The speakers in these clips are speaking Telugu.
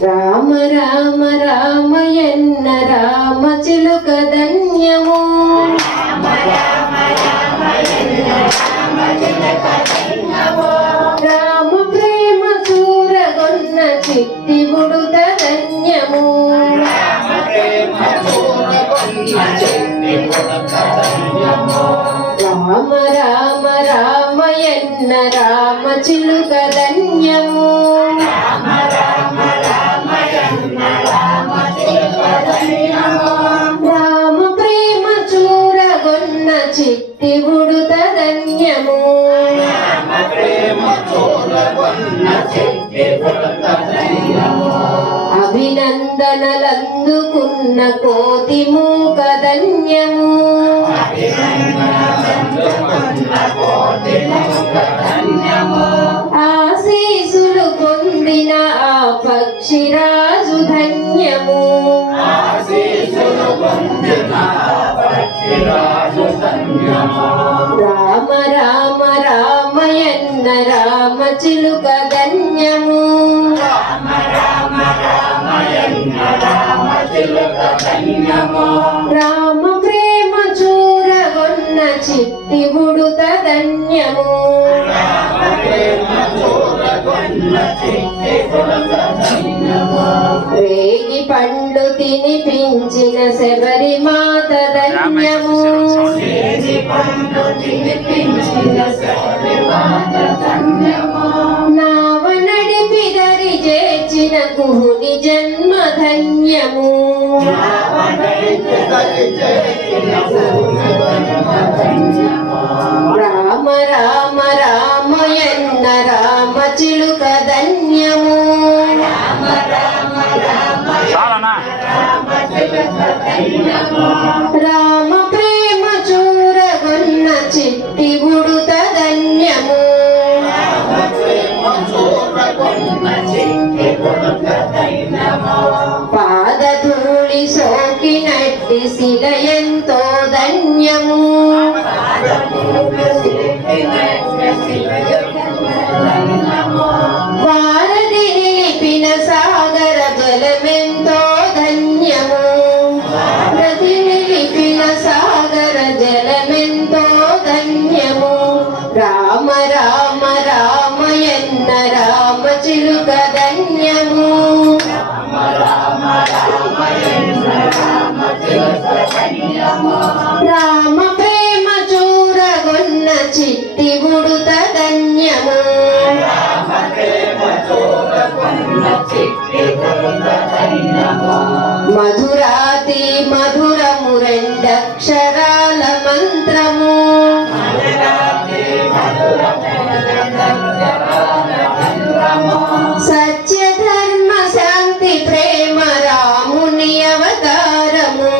రామ రామ రామయన్న రామ చిలుక ధన్యము రామ ప్రేమ చూరగొన్న చిట్టి బుడుత ధన్యము రామ రామ రామయన్న రామ చిలుక ధన్యము రామ ప్రేమ చూరగొన్న చిట్టి బుడుత ధన్యము అభినందనలందుకున్న కోతి మూక ధన్యము ఆశీసులు పొందిన ఆ పక్షిరాజు ధన్యము రామ రామ రామయన్న రామ చిలుక ధన్యము రామ ప్రేమ చూరగొన్న చిట్టి బుడుత ధన్యము రేగి పండ్లు తినిపించిన శబరి మాత ధన్యము నావ నడిపి దరి చేర్చిన కుహుని జన్మ ధన్యము రామ రామ రామయన్న రామ చిలుక ధన్యము రామ ప్రేమ చూరగొన్న చిట్టి బుడుత ధన్యము పాదధూళి సోకినట్టి శిల ఎంతో ధన్యము వారధి నిలిపిన సాగర జలమెంతో ధన్యము వారధి నిలిపిన సాగర జలమెంతో ధన్యము రామ రామ రామయన్న రామ చిలుక ధన్యము రామ ప్రేమ చూరగొన్న చిట్టి బుడుత ధన్యము మధురాతి మధురము రెండక్షరాల మంత్రము సత్య ధర్మ శాంతి ప్రేమ రాముని అవతారము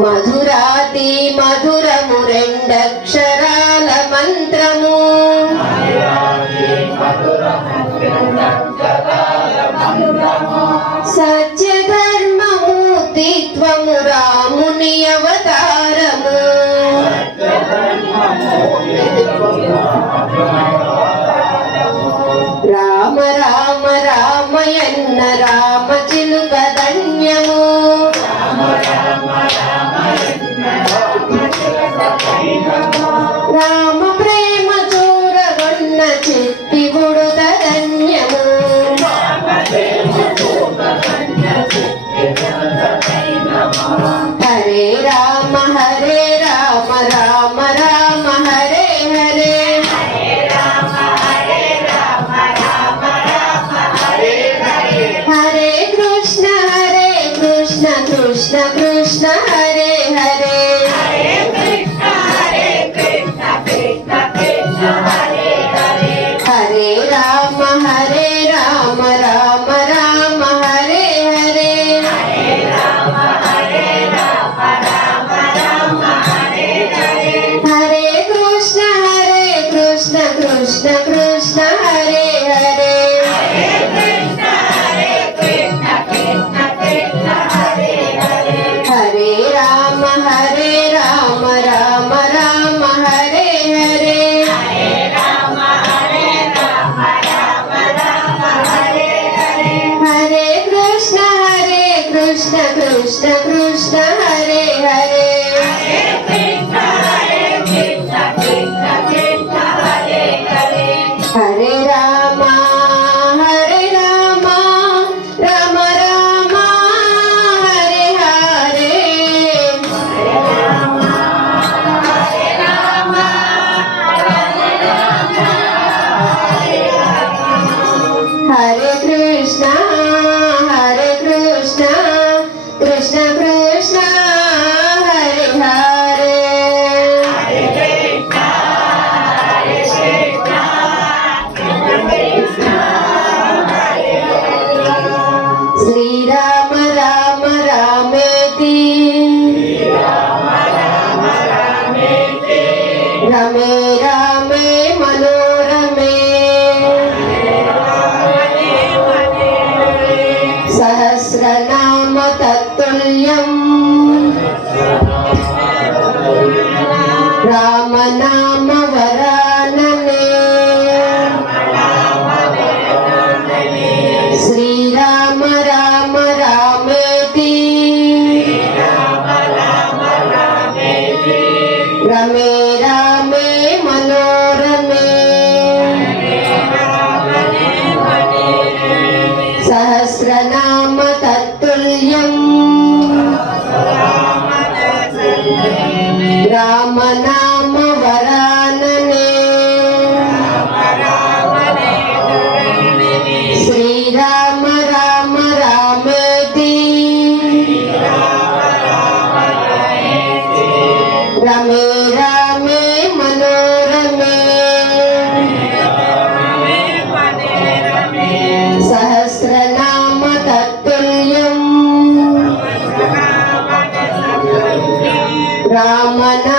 మధురాతి మధురము రెండక్షరాల మంత్రము సత్య ధర్మమూర్తిత్వము రాముని అవతారము రామ రామ రామయన్న రామ చిలుక ధన్యము రామ ప్రేమ చూరగొన్న చిట్టి బుడుత ధన్యము హరే రామ రామ రామ హరే హరే హరే కృష్ణ కృష్ణ కృష్ణ హరే హరే హరే రామ రామ రామ హరే హరే హరే కృష్ణ కృష్ణ కృష్ణ హరే హరే హరే రామ రామ రామ హరే హరే మనోరమే సహస్రనామ తత్తుల్యం రామనామ వరాననే శ్రీరామ రామ రామేతి రమే రామే మనోరమే సహస్రనామ తత్తుల్యం రామనామ వరాననే శ్రీరామ రామ రామేతి రమే రామే మనోరమే సహస్రనామ తత్తుల్యం రామనామ